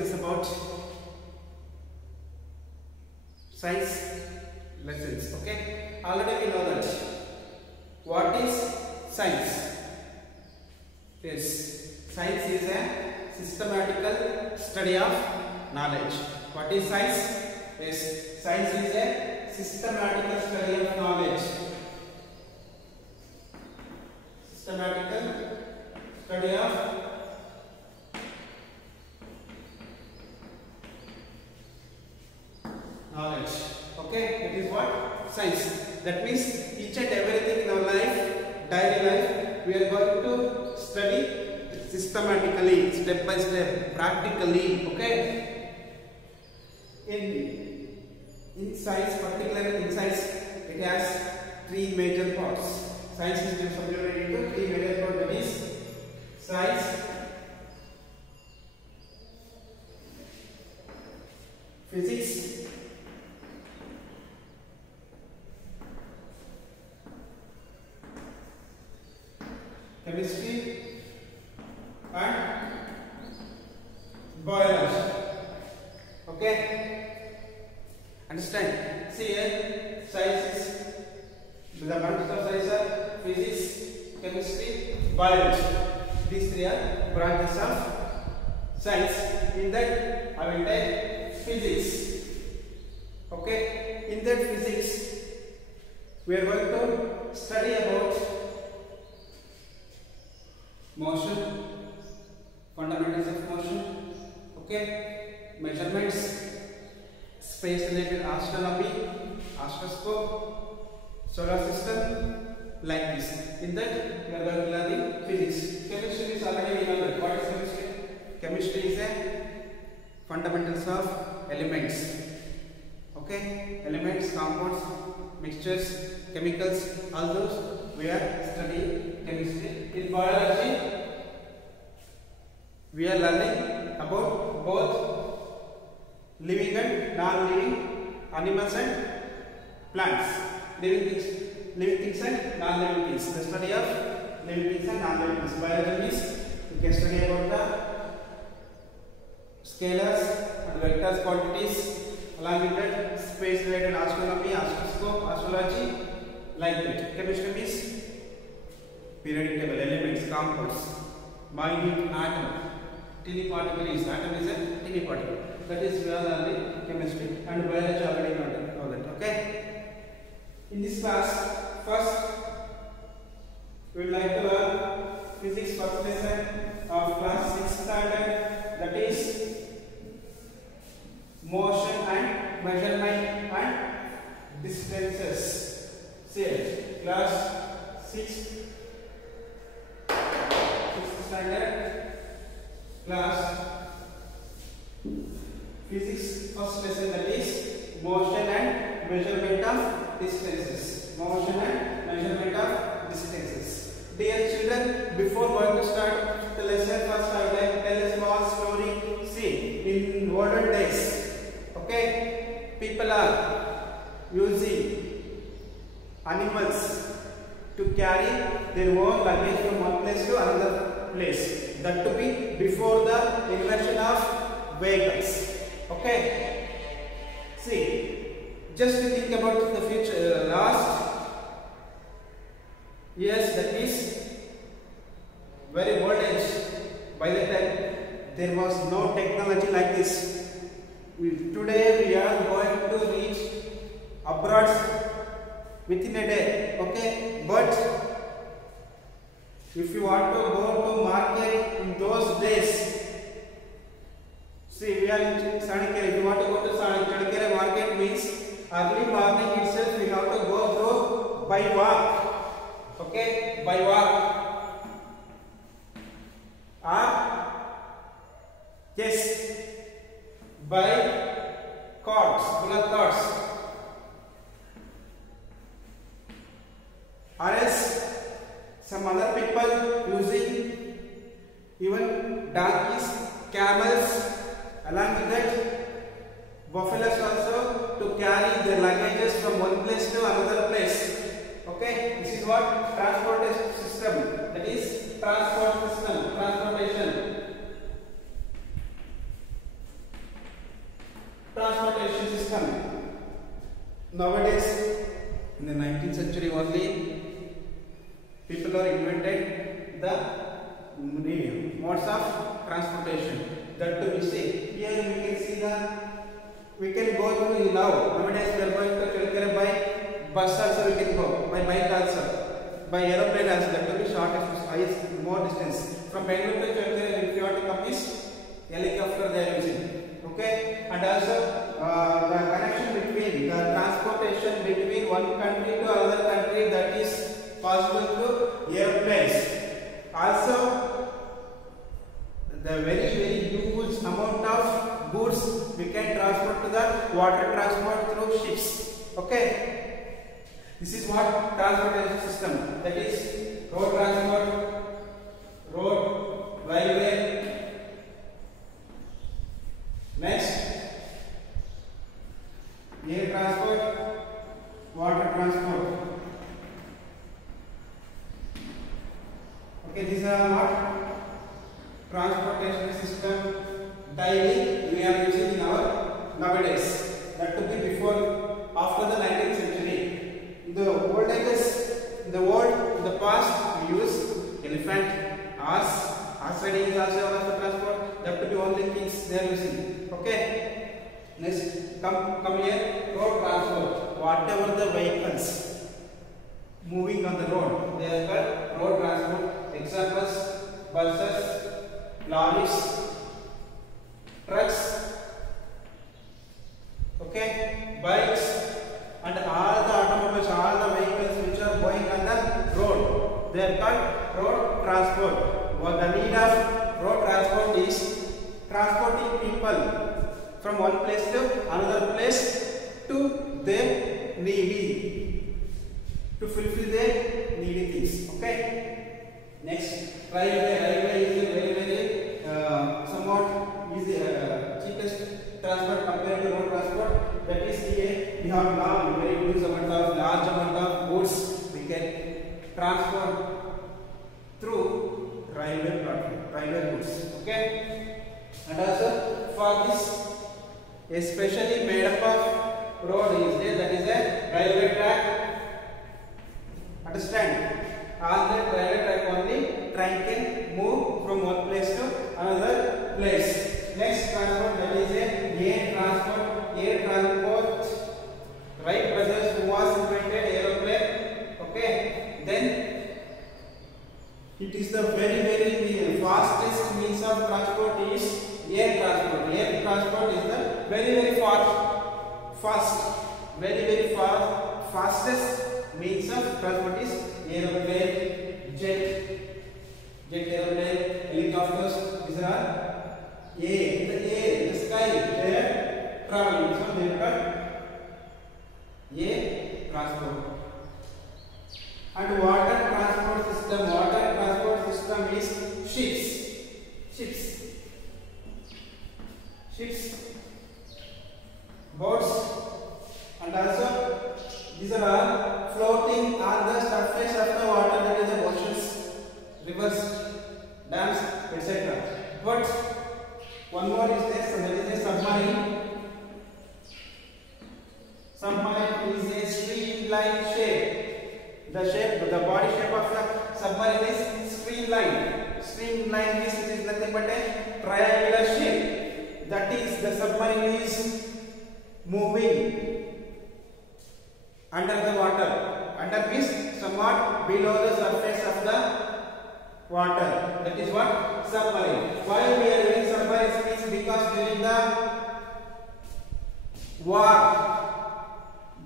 discuss about science lessons. Okay, already we know that what is science. Yes, science is a systematical study of knowledge. What is science? Yes, science is a systematical study of knowledge. Systematical study of knowledge. Okay, that is what science. That means each and everything in our life, daily life, we are going to study systematically, step by step, practically. Okay. In science, particularly in science, it has three major parts. Science is subdivided into three major parts. That is science, physics, chemistry, and biology. Okay, understand? See here, science is the branches of science are physics, chemistry, biology. These three are branches of science. In that, I will take physics. Okay, in that physics, we are going to study about motion, fundamentals of motion, okay, measurements, space related astronomy, astroscope, solar system, like this. In that we are going to learn the physics. Chemistry is already we know that. What is chemistry? Chemistry is a fundamentals of elements. Okay, elements, compounds, mixtures, chemicals, all those we are studying chemistry. In biology, we are learning about both living and non-living animals and plants. Living things and non-living things. The study of living things and non-living things. Biology is we can study about the scalars and vectors quantities. Along with that, space related astronomy, astroscope, astrology, like that. Chemistry is periodic table, elements, compounds, minute atom, teeny particle is atom is a teeny particle. That is we are learning chemistry, and biology already know that. Okay. In this class, first we would like to learn physics first lesson of class 6th standard. That is motion and measurement and distances. See, class 6th standard, class physics first lesson, that is motion and measurement of distances. Motion and measurement of distances. Dear children, before going to start the lesson, first I would like to tell a small story. See, in olden days, okay, people are using animals to carry their own luggage from one place to another place. That to be before the invention of vehicles. Okay. See, just to think about the future, last years, that is very old age. By the time there was no technology like this. Today we are going to reach abroad within a day. Okay, but if you want to go to market in those days, see, we are in Sanikere. If you want to go to Sanikere market, means early morning itself we have to go through by walk. Okay, by walk. Yes, by carts, bullock carts. Or else some other people using even donkeys, camels, along with that buffaloes also to carry their luggages from one place to another place. Okay, this is what transportation system, that is transport system, transportation. transportation system. Nowadays, in the 19th century only, people are invented the modes of transportation. That to be seen. Here we can see we can go through now. Nowadays we are going to Chalkere by bus also we can go, by bike also, by aeroplane also. That will be shortest, more distance. From Bangalore to Chalkere, if you want to come is helicopter they are using. Okay, and also the connection between the transportation between one country to another country, that is possible through airplanes. Also, the very huge amount of goods we can transport to the water transport through ships. Okay, this is what transportation system, that is road transport, road, railway. Next, air transport, water transport. Okay, these are what transportation system daily we are using in our nowadays. That to be before, after the 19th century. In the old ages, in the world, in the past, we use elephant, horse. Horse riding is also one of the transport. That to be only things they are using. Okay. Next, come here. Road transport. Whatever the vehicles moving on the road, they are called road transport. Examples: buses, lorries, trucks, okay, bikes, and all the automobiles, all the vehicles which are going on the road, they are called road transport. What the need of road transport is transporting people from one place to another place to their needy, to fulfill their needy things. Okay. Next, railway is a very somewhat easy, cheapest transport compared to road transport. That is here we have now very huge amount of large amount of goods we can transport through railway platform, railway goods. Okay, and also for this, especially made up of road is there, that is a railway track. Understand? On that railway track only train can move from one place to another place. Next transport, that is a air transport. Air transport, Wright brothers who was invented aeroplane. Okay, then it is the very fastest means of transport is air transport. Air transport is the very fastest means of transport is aeroplane, jet aeroplane, helicopters. These are the sky, they are traveling. So they are called air transport. And water transport system. Water transport system is ships, boats, and also these are all floating on the surface of the water, that is the oceans, rivers, dams, etc. But one more is there, that is a submarine. Submarine is a streamlined shape. The body shape of the submarine is streamlined. Streamlined means it is nothing but a triangular shape. That is, the submarine is moving under the water. Under means somewhat below the surface of the water. That is what submarine. Why we are using submarines means because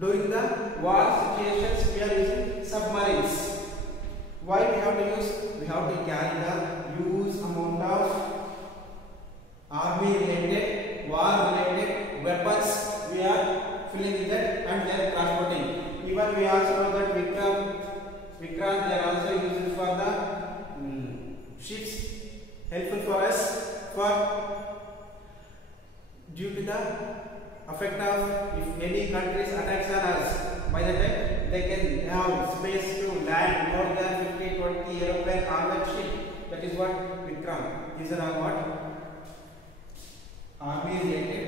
during the war situations we are using submarines. Why we have to use? We have to carry the huge amount of army related, war related weapons. We are filling in that and they are transporting. Even we also know that Vikrant they are also used for the ships, helpful for us due to the effect of if any countries attacks on us. By the time they can have space to land more than 50-20 aeroplane on that ship. That is what Vikram. These are what army related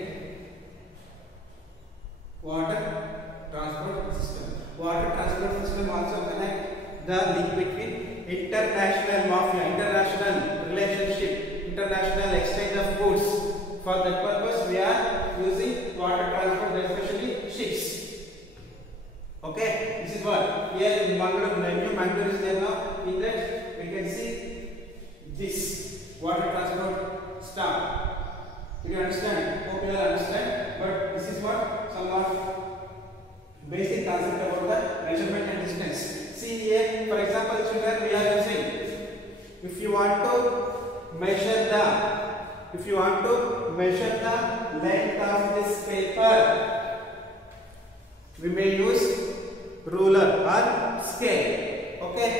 international exchange of goods. For that purpose, we are using water transport, especially ships. Okay, this is what here in Mangalore, new Mangalore is there now. In that, we can see this water transport staff. You understand? Hope you understand. But this is what some of basic concept about the measurement and distance. See here, for example, children, we are using. If you want to measure the length of this paper, we may use ruler or scale. Okay.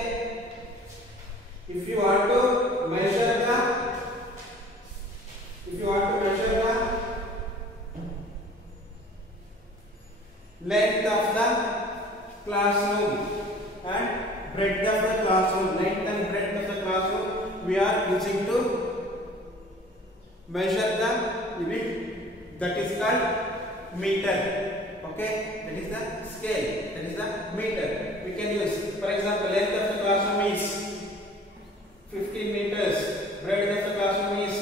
If you want to measure the length of the classroom and breadth of the classroom, length and breadth of the classroom, we are using to measure the unit, that is called meter. Okay, that is the scale, that is the meter. We can use, for example, length of the classroom is 15 meters, breadth of the classroom is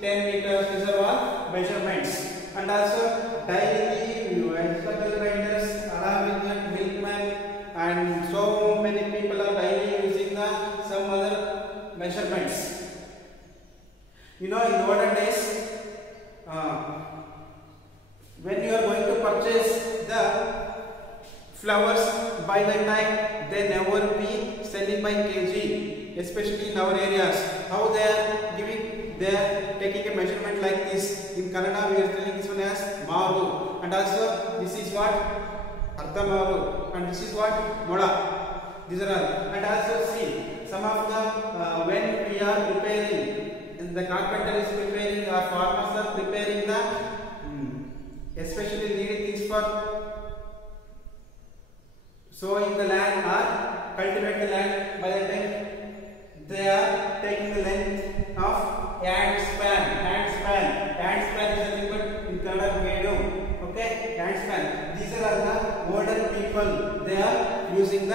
10 meters. These are all measurements. And also daily vegetable grinders, along with that milkman, and so many people are daily using some other measurements. You know, in the olden days, when you are going to purchase the flowers, by the time they never be selling by kg, especially in our areas. How they are giving? They are taking a measurement like this. In Kannada, we are telling this one as maru, and also this is what artha maru, and this is what moda. These are all. And also see some of the when we are preparing. The carpenter is preparing, or farmers are preparing the especially needed things for sowing the land or cultivate the land. By the time they are taking the length of hand span is nothing but in Kannada gedu. Okay, hand span. These are the modern people. They are using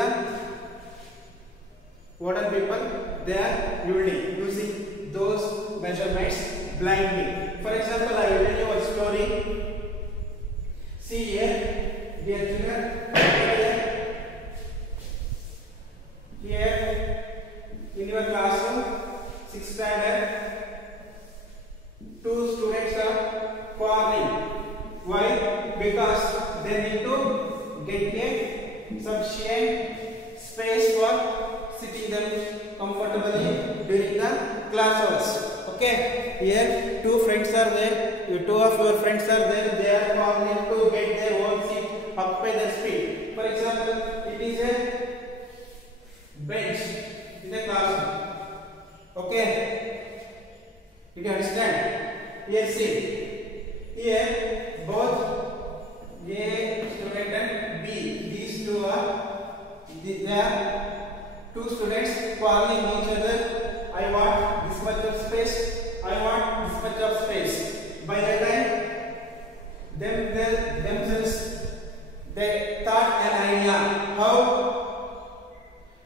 using those measurements blindly. For example, I will tell you a story. See here, dear children, here in your classroom, 6th standard, 2 students are quarreling. Why? Because they need to get a sufficient space for sitting them comfortably during the class hours. Okay, here 2 friends are there, 2 of your friends are there, they are calling to get their own seat, occupy their seat. For example, it is a bench in the classroom. Okay, you can understand? Here see, here both A student and B, these 2 are, they are 2 students quarreling each other. I want this much of space, I want this much of space. By the time themselves they thought an idea how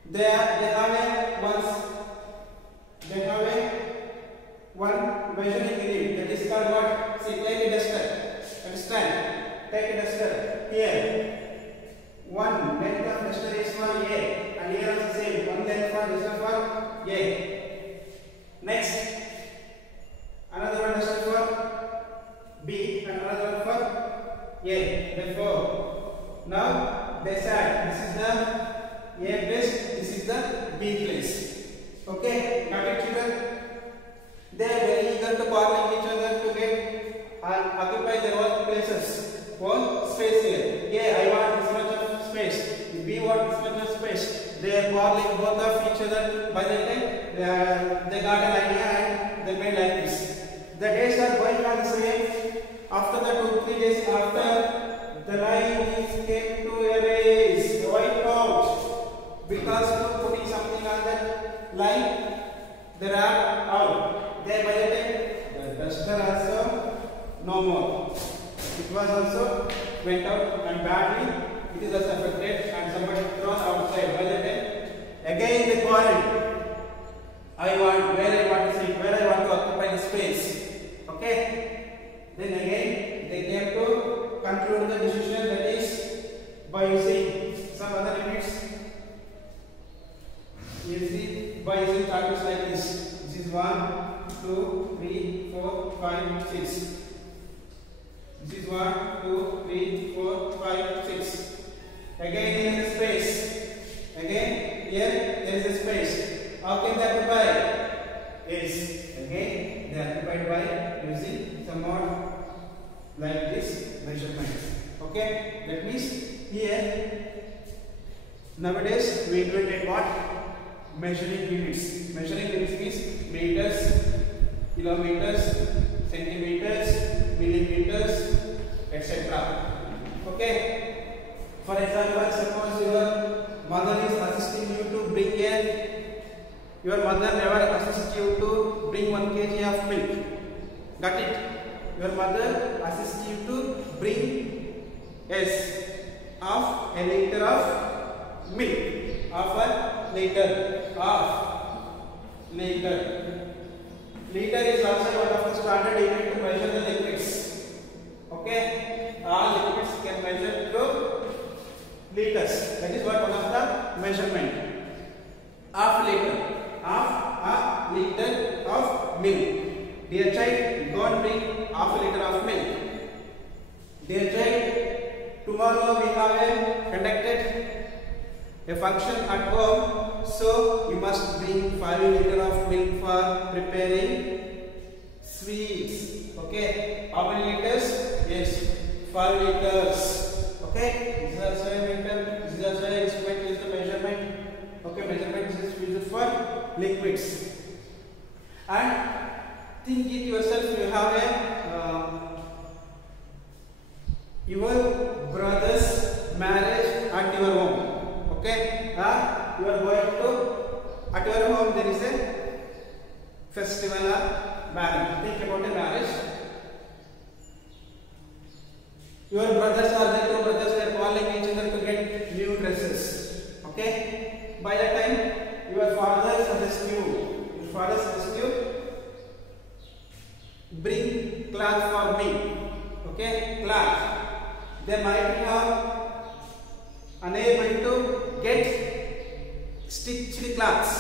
they have one measuring unit, that is called what? See, take a duster. Understand? Take a duster. Here, one length of duster is for A, and here also same, one length for duster for A. Next, another one duster for B and another one for A. Therefore, now they said this is the A place, this is the B place. Okay, got it, children? They are very eager to quarrel each other to get and occupy their own places, own space here. Yeah, I want this much of space. B want this much of space. They are quarreling both of each other. By the time they got an idea and they made like this. The days are going on this way. After the 2-3 days after, the line is came to erase, wipe out, because of putting something on that line, they are out. There by the time the duster also no more. It was also went out and badly. It is also affected and somebody thrown outside. By the time again they quarreled. I want where I want to sit, where I want to occupy the space. Okay. Then again they came to conclude the decision, that is by using some other limits. You see, by using targets like this. This is 1, 2, 3, 4, 5, 6. This is 1, 2, 3, 4, 5, 6. Again there is a space. Again here there is a space. How can they occupy? Yes. Again they are occupied by using some more like this measurements. Okay. That means here nowadays we invented what? Measuring units. Measuring units means meters, kilometers, centimeters, millimeters, etc. Okay. For example, suppose your mother is assisting you to bring your mother never assists you to bring 1 kg of milk. Got it? Your mother assists you to bring of a liter of milk, of a liter. Liter is also one of the standard unit to measure the liquids. Okay, all liquids can measure through liters. That is what one of the measurement. Half liter of milk. Dear child, go and bring half a liter of milk. Dear child, tomorrow we have conducted a function at home, so you must bring 5 liters of milk for preparing sweets. Okay, how many liters? Yes, 5 liters. Okay, this is also a meter. This is also an instrument used to measurement. Okay, measurement is used for liquids. And think it yourself. You have your brother's marriage at your home. Okay, you are going to, at your home there is a festival or marriage. Think about a marriage. Your brothers are there, 2 brothers, they are calling each other to get new dresses. Okay, by that time your father suggests you, bring cloth for me. Okay, cloth. They might have unable to get stitched cloths.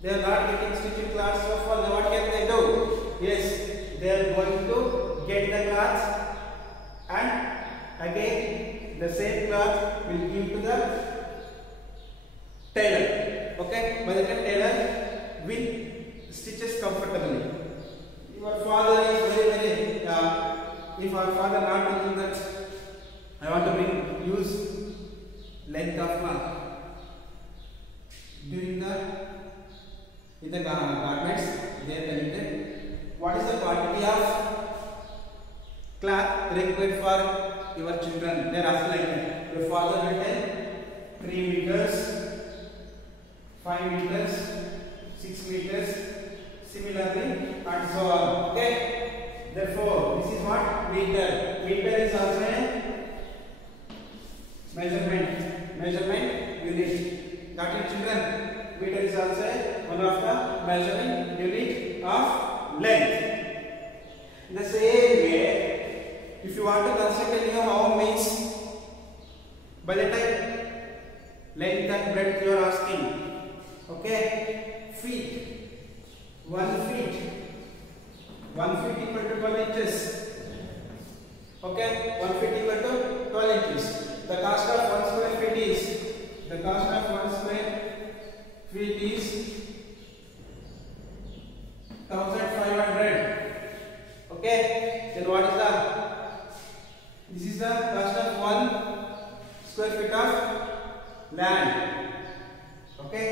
They are not getting stitched cloths, so for what can they do? Yes, they are going to get the cloths, and again the same cloth will give to the tailor. Okay, by the time tailor will stitches comfortably. Your father is very if our father not thinking that I want to use length of mark during in the garments, they are telling them what is the quantity of cloth required for your children. They are asking like that. Your father will tell 3 meters, 5 meters, 6 meters, similarly and so on. Okay. Therefore, this is what meter. Meter is also a measurement unit. Got it, children? Meter is also one of the measuring unit of length. In the same way, if you want to construct a new home, means by the time length and breadth you are asking. Okay, feet. 1 feet. 1 feet equal to 12 inches. Okay, 1 feet equal to 12 inches. The cost of 1 square feet is 1,500. Okay, then what is this is the cost of 1 square feet of land. Okay,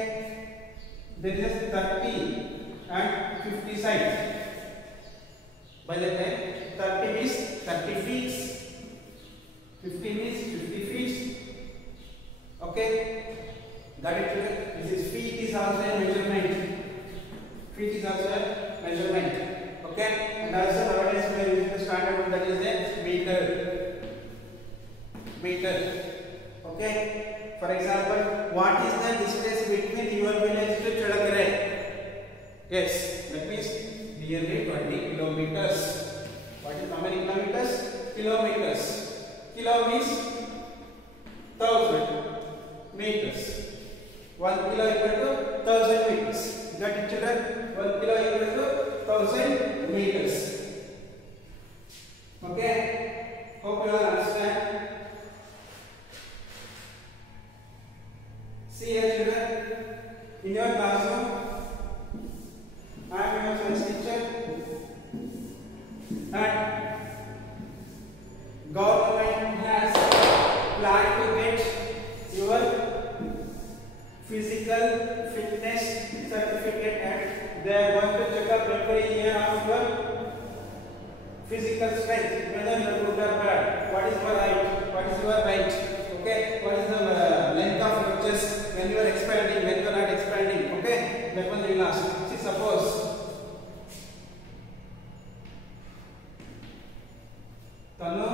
there is 30 and 50 sides. By the time 30 means 30 feet, 50 means 50 feet. Okay, that is this is feet is also a measurement. Feet is also a measurement. Okay, and also nowadays we are using the standard one, that is a meter. Okay, for example, what is the distance between your village to Chadakere? Yes, that means nearly 20 kilometers. What is how many kilometers? Kilometers. Kilo means 1000 meters. 1 kilo equal to 1000 meters. Got it, children? 1 kilo equal to 1000 meters. Okay? Hope you all understand. See here, children. In your classroom, I am your science teacher, and government has planned to get your physical fitness certificate, and they are going to check up every year of your physical strength, whether you are good or bad. What is your height? What is your weight? Okay, what is the length of your chest when you are expanding, when you are not expanding? Okay, that one they will ask. See, suppose Tanu,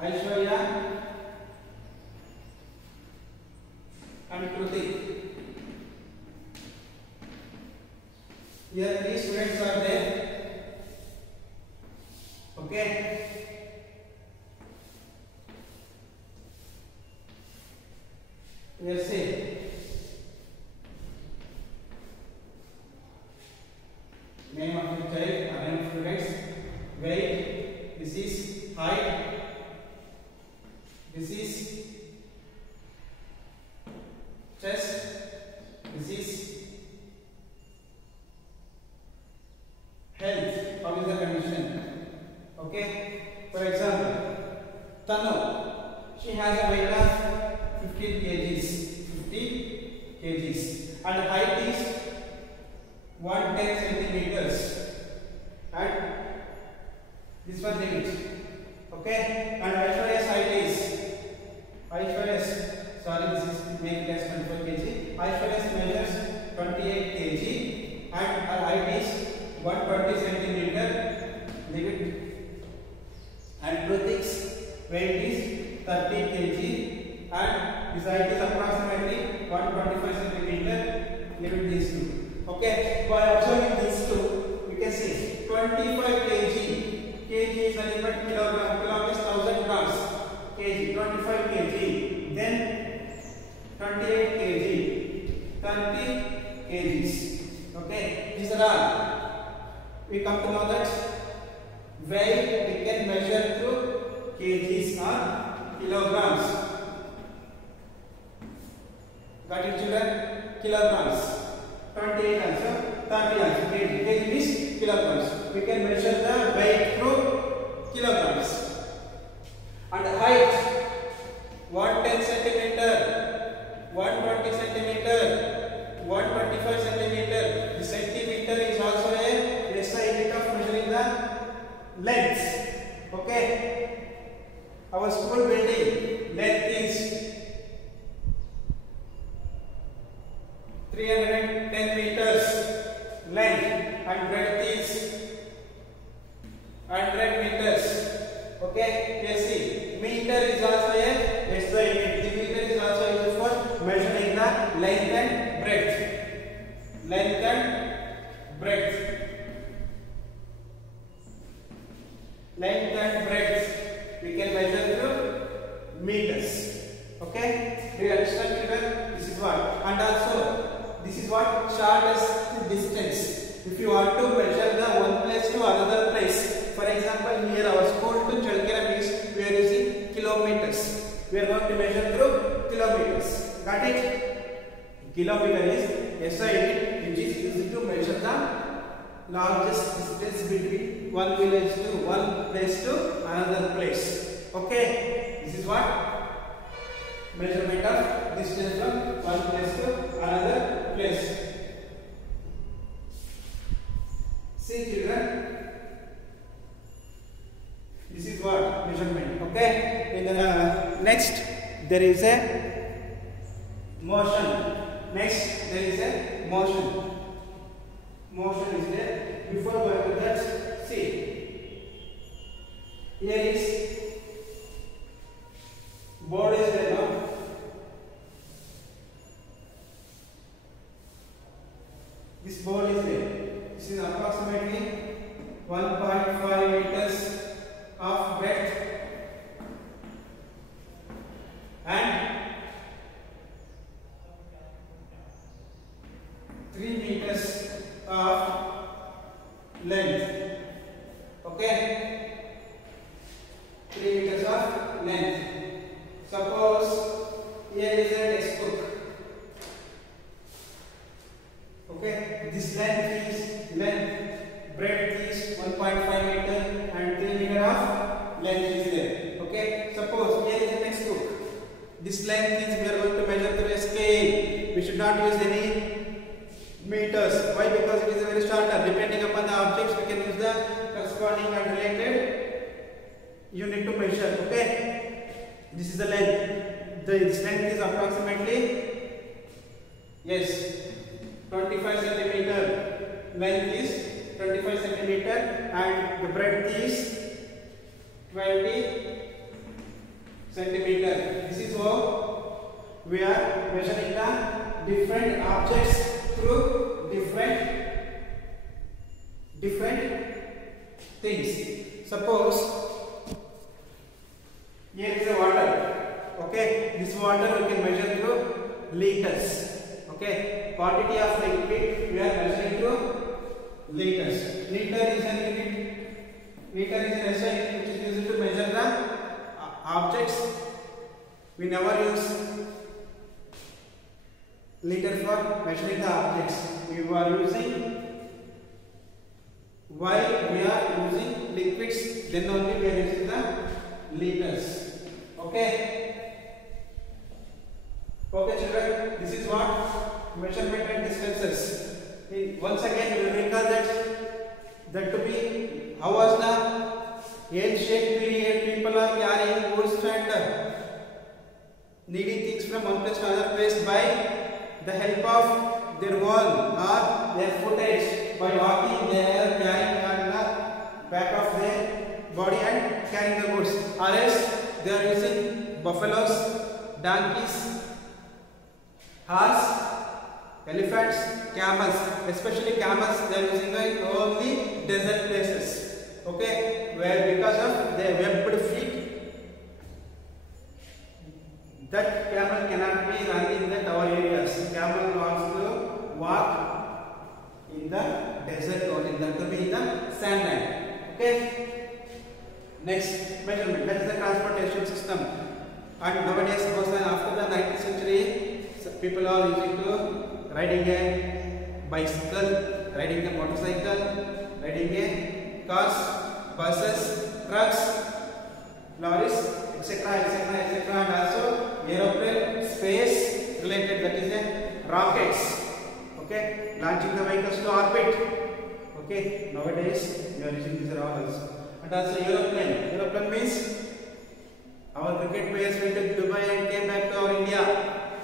Aishwarya, and Kruti. Here 3 students are there. Okay. Here say name of the child, name of students, weight, this is height, this is chest, this is health, how is the condition? Okay, for example, Tanu, she has a weight of 15 kgs, 50 kgs, and height is 110 centimeters, and this one limit. Okay, and Aishwarya's height is this is make less 24 kg. Aishwarya's measures 28 kg, and her height is 120 centimeter limit, and Krutik's weight is 30 kg, and his height is approximately 125 centimeter. Limit these two. Okay, by observing these two, we can see 25 kg. Kg is the limit, kilogram. Kilogram is 1000 grams. Kg, 25 kg. Then 28 kg, 30 kgs. Okay, these are all. We come to know that weight we can measure through kgs or kilograms. Got it, children? Kilograms. 28 also, 30 also. Kg. Kg means kilograms. We can measure the weight through kilograms. And height, 110 centimeter, 120 centimeter, 125 centimeter. The centimeter is also a SI unit of measuring the length. Okay. Our school building length is 310 meters length, and breadth is 100 meters. Okay, let's see. Meter is also a SI unit. The meter is also used for measuring the length and breadth. Length and breadth. Length and breadth we can measure through meters. Okay, do you understand, children? This is what, and also this is what shortest distance. If you want to measure the one place to another place, for example, here our school to Chalkera means we are using kilometers. We are going to measure through kilometers. Got it? Kilometer is SI unit which is used to measure the largest distance between one village to one place to another place. Okay, this is what measurement of distance from one place to another place. See, children, this is what measurement. Okay, in the next there is a motion. Next there is a motion. Motion is there. Before going to that, see, here is board is there now. This 1.5 meters of breadth and 3 meters of length. Okay, 3 meters of length. Suppose here is a textbook. Okay, this breadth is 1.5 meter and 3 meter of length is there. Okay, suppose here is a textbook. This length is we are going to measure through a scale. We should not use any meters. Why? Because it is a very short term. Depending upon the objects, we can use the corresponding and related unit to measure. Okay, this is the length. This length is approximately 25 centimeter. Length is 25 centimeter and the breadth is 20 centimeter. This is how we are measuring the different objects through different things. Suppose here is a water. Okay, this water we can measure through liters. Okay, quantity of liquid we are measuring through liters. Liter is an unit. Liter is an SI unit which is used to measure the objects. We never use liter for measuring the objects. We are using, while we are using liquids, then only we are using the liters. Okay. Okay, children, this is what measurement and distances. Once again, we will recall that to be how was the ancient period people are carrying goods and needing things from one place to another place by the help of their wall or their footage. By walking, they are carrying on the back of their body and carrying the goods. Or else they are using buffaloes, donkeys, horse, elephants, camels. Especially camels, they are using in only desert places. Okay, where because of their webbed feet, that camel cannot be running in the our areas. Camel wants to walk in the desert or in the sandland. Okay. Next, measurement. That is the transportation system. And nowadays, after the 19th century, people are using to riding a bicycle, riding a motorcycle, riding a cars, buses, trucks, lorries, etc., and also aeroplane, space related, that is a rockets. Okay, launching the vehicles to orbit. Okay, nowadays we are using these rockets. And also aeroplane. Aeroplane means our cricket players went to Dubai and came back to our India.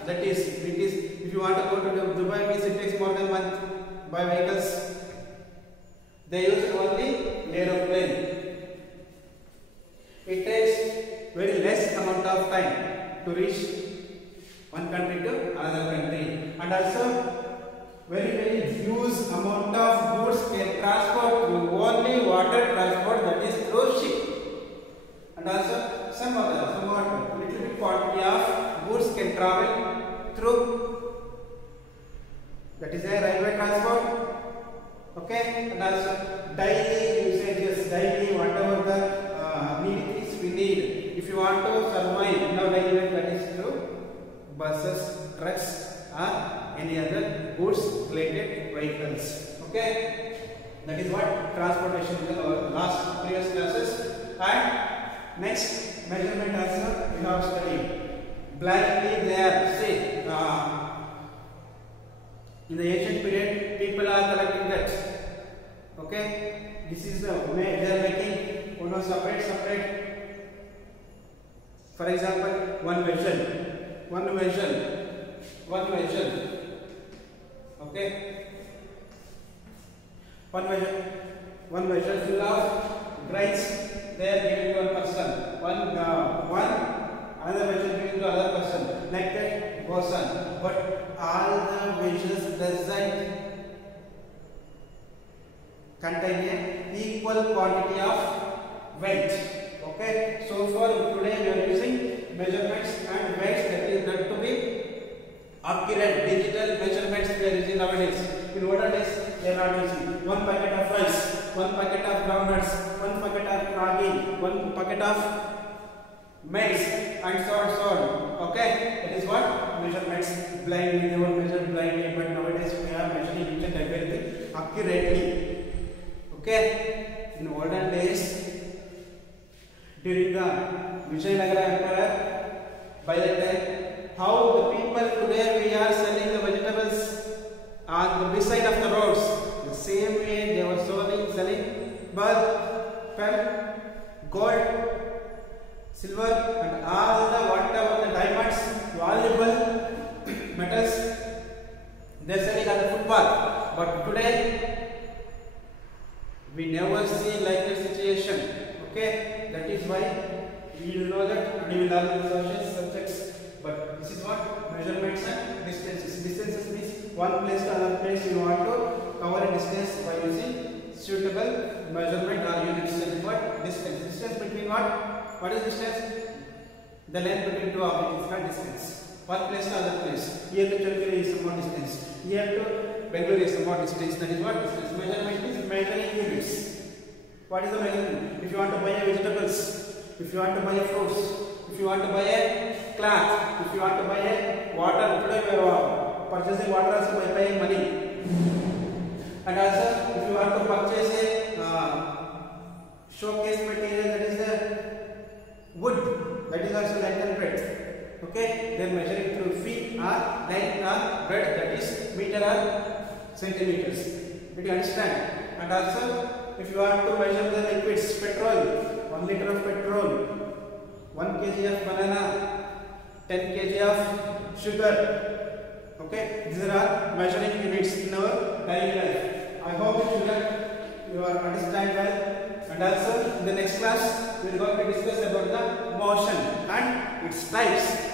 That is, if you want to go to Dubai, means it takes more than a month by vehicles. They use only aeroplane. It takes very less amount of time to reach one country to another country, and also very huge amount of goods can transport through only water transport, that is through ship, and also some little bit quantity of goods can travel through, that is a railway transport. Okay, and also daily usages, daily whatever the needs we need. If you want to survive in our daily life, that is through buses, trucks, or any other goods related vehicles. Okay, that is what transportation in the last previous classes. And next, measurement also we have studied. Blindly there, see, in the ancient period, people are collecting that. Okay, this is the way they are making separate. For example, one vessel. Okay, one vessel full of grains. They are given to one person. Another vessel given to other person. Like that goes on. But all the vessels doesn't contain a equal quantity of weight. Okay, so for today we are using measurements and weights, that to be accurate. Digital measurements we are using nowadays. In older days we are not using 1 packet of rice, 1 packet of groundnuts, 1 packet of ragi, 1 packet of maize, and so on, so on. Okay, that is what measurements blindly. They were measured blindly, but nowadays we are measuring each and everything accurately. Okay, in olden days, during the Vijayanagara Empire, by that time, how the people today we are selling the vegetables on the beside of the roads. The same way they were selling bulb, pen, gold, silver, and all the whatever the diamonds, valuable metals, they are selling on the footpath. But today we never see like that situation. Okay, that is why we will know that and we will learn the social subjects. But this is what measurements and distances. Distances means one place to another place you want to cover a distance by using suitable measurement or units. That is what distance. Distance between what? What is distance? The length between two objects is called distance. One place to another place. Here to Cherkuri is somewhat distance. Here to Bengaluru is somewhat distance. That is what distance. Measurement is measuring units. What is the measurement? If you want to buy a vegetables, if you want to buy a fruits, if you want to buy a cloth, if you want to buy a water, today we are purchasing water also by paying money. And also, if you want to purchase a showcase material, that is the wood, that is also length and breadth. Okay, they are measuring through feet or length or breadth, that is meter or centimeters. Did you understand? And also, if you want to measure the liquids, petrol, 1 liter of petrol, 1 kg of banana, 10 kg of sugar. Okay, these are measuring units in our daily life. I hope you are understand well. And also in the next class we are going to discuss about the motion and its types.